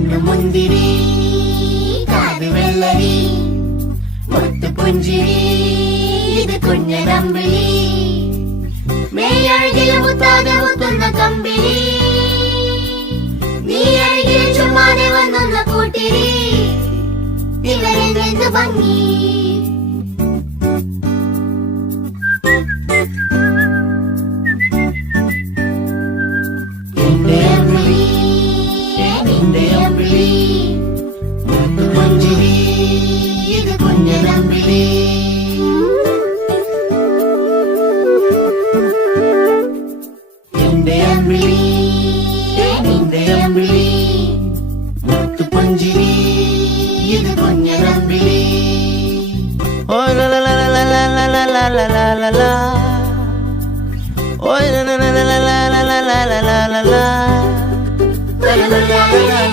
കണ്ണു മുന്തിരി കാത് വെള്ളരി മുത്തു പുഞ്ചിരി ഇത് കുഞ്ഞനമ്പിളി മേയഴകിൽ മുത്താതെ മുത്തുന്ന കമ്പിളി നീ അഴകിൽ ചുമ്മാതെ വന്നൊന്ന കൂട്ടിരി ഇവരെന്ത് ഭംഗി നിന്റെ അമ്പിളി മുത്തു പുഞ്ചിരി ഇത് കുഞ്ഞനമ്പിളി നിന്റെ അമ്പിളി മുത്തു പുഞ്ചിരി ഇത് കുഞ്ഞനമ്പിളി ഓ ലാ ലാ ലാ ലാ ലാ ലാ ലാ ലാ ലാ ലാ ലാ ഓ ലാ ലാ ലാ ലാ ലാ ലാ ലാ ലാ ലാ ലാ